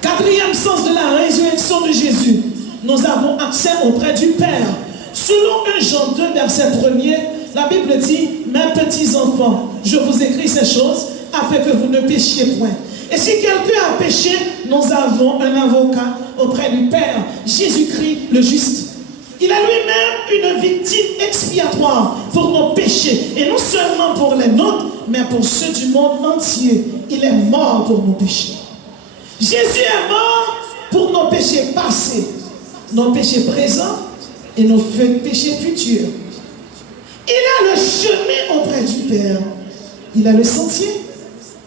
Quatrième sens de la résurrection de Jésus, nous avons accès auprès du Père. Selon 1 Jean 2, verset 1er, la Bible dit, mes petits enfants, je vous écris ces choses afin que vous ne péchiez point. Et si quelqu'un a péché, nous avons un avocat auprès du Père, Jésus-Christ le juste. Il a lui-même une victime expiatoire pour nos péchés. Et non seulement pour les nôtres, mais pour ceux du monde entier. Il est mort pour nos péchés. Jésus est mort pour nos péchés passés, nos péchés présents et nos péchés futurs. Il a le chemin auprès du Père. Il a le sentier.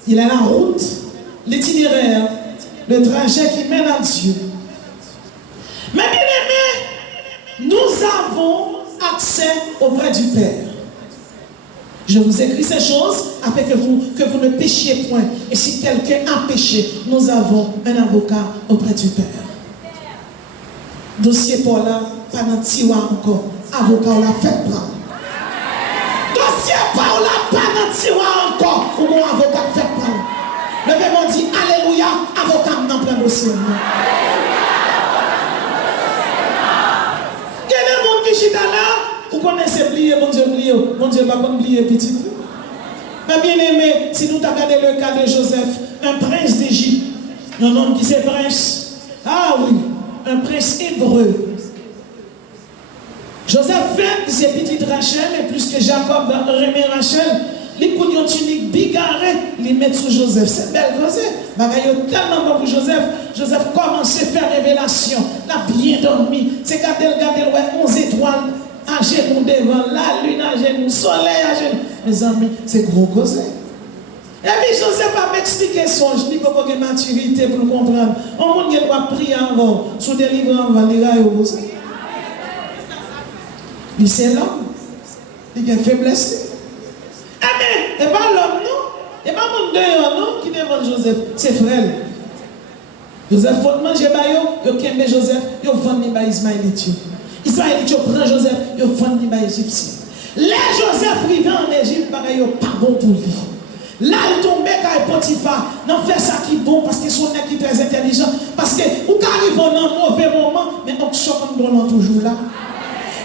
Il a la route, l'itinéraire, le trajet qui mène à Dieu. Mais bien aimés, nous avons accès auprès du Père. Je vous écris ces choses afin que vous ne péchiez point. Et si quelqu'un a péché, nous avons un avocat auprès du Père. Dossier pour là, pas dans le tiroir encore. Avocat, on l'a fait prendre. Dossier pour là, pas dans le tiroir encore. Ou mon avocat fait prendre. Le verbe dit Alléluia, avocat dans plein dossier. Quel est le monde qui chita là? Vous connaissez plier, mon Dieu, pas qu'on plier petit peu. Mais bien aimé, si nous regardons le cas de Joseph, un prince d'Égypte, un homme qui s'est prince, ah oui, un prince hébreu. Joseph fait ses petites Rachel, et plus que Jacob remet Rachel, les coups de tunique bigarré, les mettent sur Joseph. C'est belle, Joseph. Il y a tellement bon pour Joseph. Joseph commence à faire révélation. Il a bien dormi. C'est garder, ouais, 11 étoiles. À genoux devant, la lune à genoux, soleil à genoux. Mes amis, c'est gros cause. Et puis Joseph va m'expliquer son, je dis qu'il faut qu'il y ait maturité pour comprendre. On monde qui doit prier avant, sous des livres, on va lire à eux. Il c'est l'homme. Il a faiblesse. Mais, et pas l'homme, non. Et pas mon dehors, non, qui devant Joseph. C'est frère. Joseph faut manger, il a Joseph, il a vendu Ismaël. Israélite prend Joseph, il vend les Égyptiens. Les Joseph arrivé en Égypte, pareil, pas bon pour lui. Là, il tombe avec Potiphar, non fait ça qui est bon parce que son équipe est très intelligent. Parce que vous arrivez dans un mauvais moment, mais on choque comme toujours là.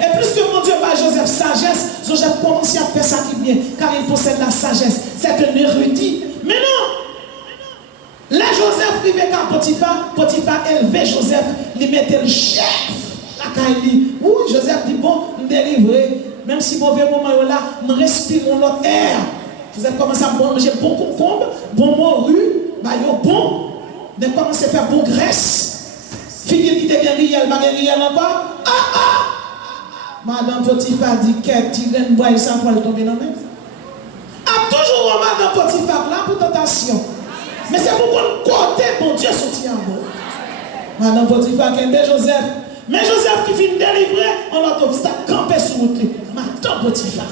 Et plus que mon Dieu par Joseph sagesse, Joseph commence à faire ça qui est bien, car il possède la sagesse. C'est un érudit. Mais non! Là, Joseph arrivé à Potiphar, Potiphar élevait Joseph, il mettait le chef. Oui, Joseph dit bon, me délivrer, même si mauvais moment est là, me respire l'autre air. Joseph commence à manger bon concombre, bon morue, bah bon, de commencer à faire bon graisse. Figure qui devient réel, pas réel encore. Madame Potiphar dit qu'elle tire une boîte sans pour tomber dans la main. Toujours Madame Potiphar là pour tentation. Mais c'est pour qu'on côté bon Dieu soutient en vous. Madame Potiphar qui aime Joseph. Mais Joseph qui finit délivrer, on a obstacle campé sur route. Madame Potiphar.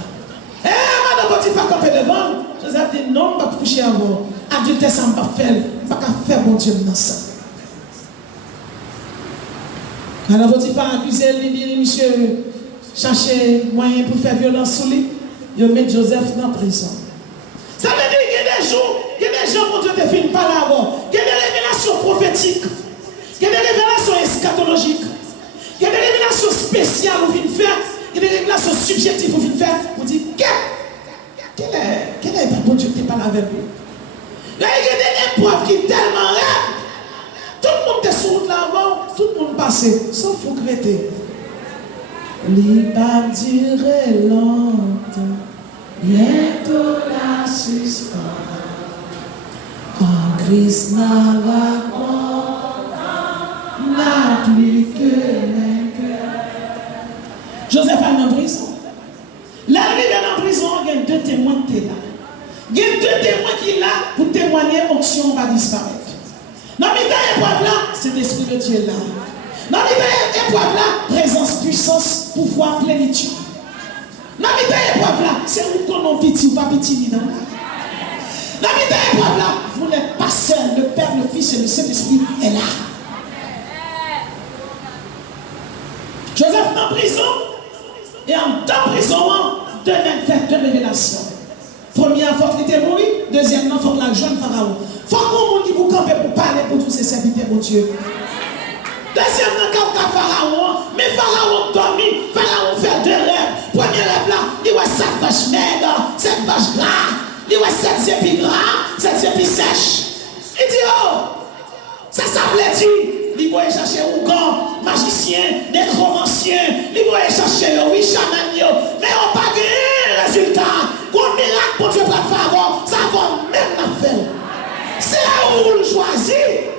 Madame Potiphar campé devant. Joseph dit non, pas coucher avant. Adulte, ça ne va pas faire. Pas faire bon Dieu dans ça. Madame Potiphar accuse lui, dit monsieur, chercher moyen pour faire violence sur lui. Il met Joseph dans la prison. Ça veut dire qu'il y a des jours, il y a des gens, mon Dieu, te filme pas là-bas. Il y a des révélations prophétiques. Il y a des révélations eschatologiques. Il y a des révélations spéciales où vous faire, il y a des révélations subjectives où vous faire. Vous dites, quel est le bon Dieu qui n'est pas là avec vous? Là, il y a des épreuves qui sont tellement raides. Tout le monde est sur route là-bas, tout le monde passe, sauf vous crétez. Les pas durer longtemps, bientôt la suspend. En Christ n'a plus que les cœurs. Joseph est en prison. L'arrivée en prison, il y a deux témoins qui sont là. Il y a deux témoins qui sont là pour témoigner l'onction va disparaître. Dans les épreuves là, c'est l'Esprit de Dieu là. Dans les épreuves là, présence, puissance, pouvoir, plénitude. Dans les épreuves là, c'est où qu'on a petit ou pas petit dans là. Dans les épreuves là, vous n'êtes pas seul. Le Père, le Fils et le Saint-Esprit est là. Joseph est en prison, et en temps prison, deux révélations. Première, il faut qu'il était mort. Deuxièmement, il faut que la jeune Pharaon. Il faut qu'on vous campe pour parler pour tous ces serviteurs. mon Dieu. Deuxième, dans le Pharaon, mais Pharaon dormi, Pharaon fait deux rêves. Premier rêve là, il voit cette vache maigre, cette vache gras, il voit cette épis gras, cette épis sèche. Il dit, oh, ça s'appelait dit. Il va chercher Ougan, magicien, nécromancien, il va chercher oui, chaman, mais on n'a pas de résultat. Gros miracle pour Dieu pour favor, ça va même la faire. C'est là où vous le choisissez.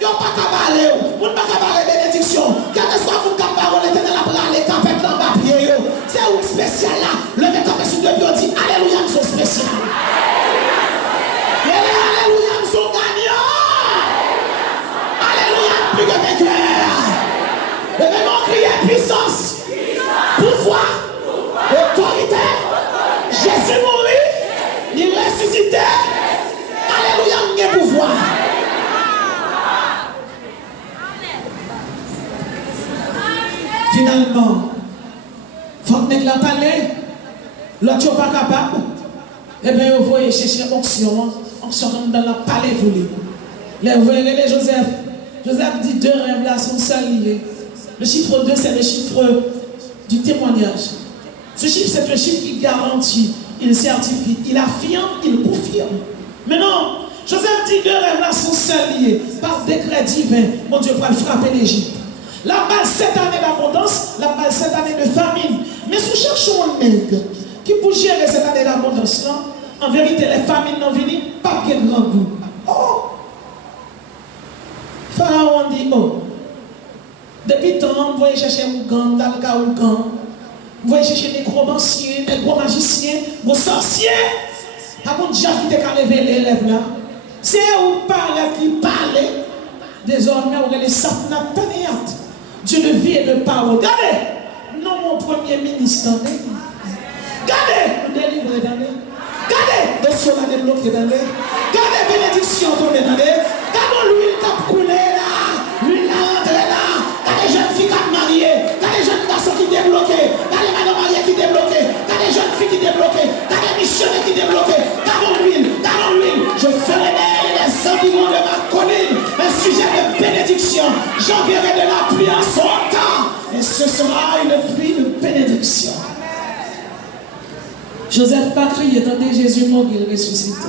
Il n'y a pas qu'à parler, vous n'avez pas qu'à parler bénédiction. Quel que soit vous qui parlez, l'éternel a pris les campés dans ma pied. C'est où spécial là. Le mec qui sur deux pieds, on dit Alléluia, nous sommes spécial. Alléluia, nous sommes gagnants. Alléluia, plus que vainqueur. Le même on crie puissance, pouvoir, autorité. Jésus mourit, il ressuscité. Alléluia, nous avons pouvoir. Finalement, il faut que nous parler. L'autre n'est pas capable. Eh bien, vous voyez chercher onction dans la palais pour lui. Vous voyez Joseph. Joseph dit deux rêves là sont liés. Le chiffre 2, c'est le chiffre du témoignage. Ce chiffre, c'est un chiffre qui garantit, il certifie, il affirme, il confirme. Maintenant, Joseph dit deux rêves là sont liés par décret divin. Mon Dieu, pour frapper l'Égypte. La balle 7 années d'abondance, la balle 7 années de famine. Mais si nous cherchons un nègre qui peut gérer cette année d'abondance là, en vérité, les famines n'ont venu pas de grand goût. Oh! Pharaon dit, oh, depuis temps, vous voyez chercher un gant, dans le cas où gant, vous voyez chercher des gros manciens, des gros magiciens, des sorciers. Par contre, Dieu qui t'a révélé l'élève là, c'est où parle qui parle, désormais, on est les sapnats panéantes. Dieu de vie et de parole. Regardez, non mon premier ministre, regardez, nous délivrer d'année. Regardez, le sol a débloqué d'année. Regardez, bénédiction tombée d'année. Regardez, l'huile qui a coulé là, l'huile qui a rentré là. Regardez, les jeunes filles qui ont marié. Regardez, les jeunes garçons qui débloqués. Regardez, les madame mariées qui débloquées. Regardez, les jeunes filles qui débloquées. Regardez, les missionnaires qui débloqués. Regardez l'huile, regardez l'huile. Je ferai d'elle les environs de ma colline. Un sujet de bénédiction. J'enverrai de la pluie en son temps. Et ce sera une pluie de bénédiction. Joseph pas crié, attendez Jésus mort, il ressuscité.